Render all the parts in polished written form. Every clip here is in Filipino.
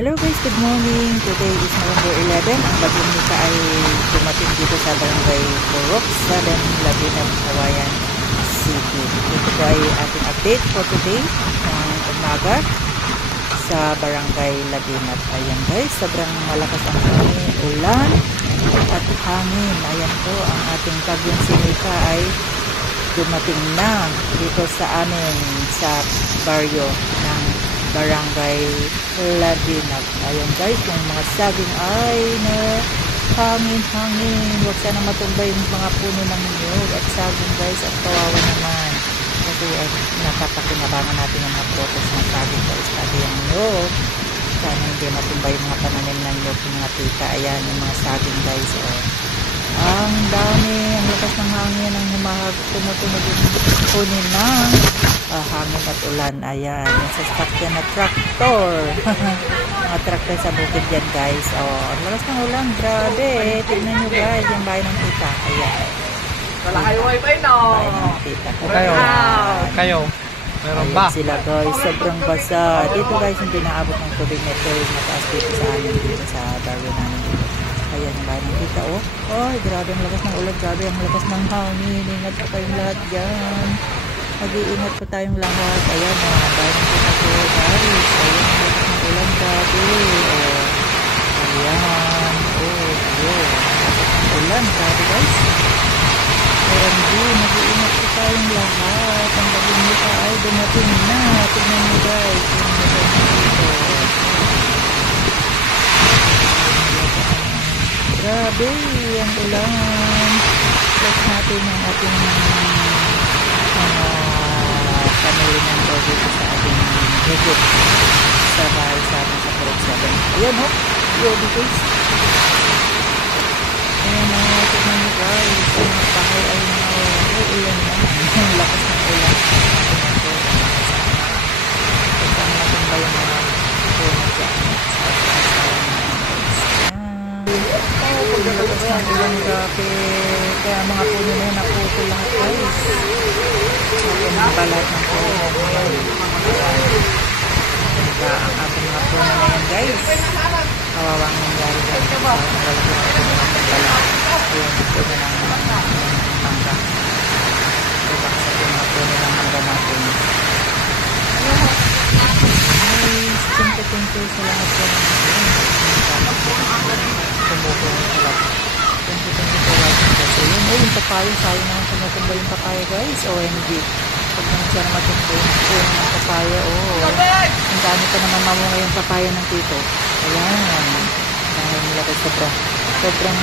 Hello guys, good morning. Today is November 11. Ang bagyong Nika ay dumating dito sa Barangay Purok, 7 Laguna, Kawayan City. Ito po ay ating update for today ng umaga sa Barangay Laguna. Ayan guys, sobrang malakas ang hangin, ulan at hangin. Ayan po, ang ating bagyong Nika ay dumating na dito sa amin sa baryo ng Barangay Ladinag. Ayan guys, yung mga saging ay na hangin-hangin. Huwag sana matumbay yung mga puno ng niyog at saging guys, at kawawa naman. Kasi napapakinabangan natin yung mga protes ng saging guys, pati yung niyog. Sana hindi matumbay yung mga pananim ng niyog, yung mga tita. Ayan, yung mga saging guys. Ang dami, ang lakas ng hangin, ang tumutunog yung kunin ng hangin at ulan. Ayan, yung sasakyan na traktor. Mga traktor sa bukid yan guys. Ang lakas ng ulan, grabe. Tignan nyo guys, yung bahay ng tita. Ayan. Wala kayo wifi no? Bahay ng tita. Kayo. Meron ba? Ayan sila guys, sobrang basa. Dito guys, hindi naabot ng tubig na ito. Yung mataas dito sa amin, dito sa barrio namin dito. Ayan yung bahay ng tita, oh. Oh, grabe ang lakas ng ulan, grabe ang lakas ng hangin. Ingat pa kayong lahat dyan. Mag-iingat pa tayong lahat. Ayan, ang bahay ng tita ko, guys. Ayan, ang lakas ng ulan, grabe. Ayan, yun. Lakas ng ulan, grabe guys. Ayan din, mag-iingat pa tayong lahat. Ang bagong Nika ay dumating na. Tignan nyo guys, yung bahay ng tita. Grabe, ang ulan. Plus natin ang ating family member dito sa ating higit sa bahay sa ating sa Purok 7. Ayan o, grabe guys. Ayan o, tignan nyo guys. Ang mga bahay ay ulan na. Ang lakas ng ulan. Kasama natin ba yung mga puno dyan sa pagdalagas ng ulan, grabe. Kaya mga puno na yun, naputo lahat guys. Napunta lahat ng puno na yan. Kaya ang ating mga puno na yan guys, kawawang nangyari guys. Nalalagyan ng puno ng pala. Ayan, puno ng mangga. Ibang sa mga puno ng mangga natin. Guys, thank you sa lahat po ng tumutuloy sila. Thank you for watching guys. So yun, yung papaya, sayang naman tumutumba yung papaya guys. OMG. Pag naman sana matumba yung puno ng papaya. Ang dami pa naman mamunga yung papaya ng tito. Ayan. Dahil nila guys, sobrang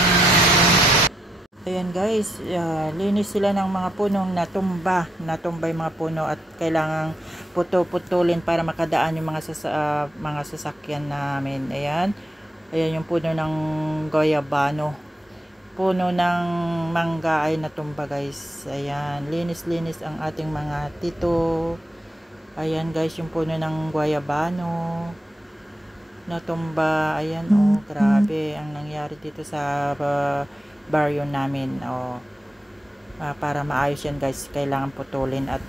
ayan guys, linis sila ng mga punong natumba yung mga puno at kailangang putulin para makadaan yung mga sasakyan namin. Ayan yung puno ng goyabano, puno ng mangga ay natumba guys. Ayan, linis ang ating mga tito. Ayan guys, yung puno ng guayabano natumba. Ayan grabe ang nangyari dito sa baryo namin. Para maayos yan guys, kailangan putulin at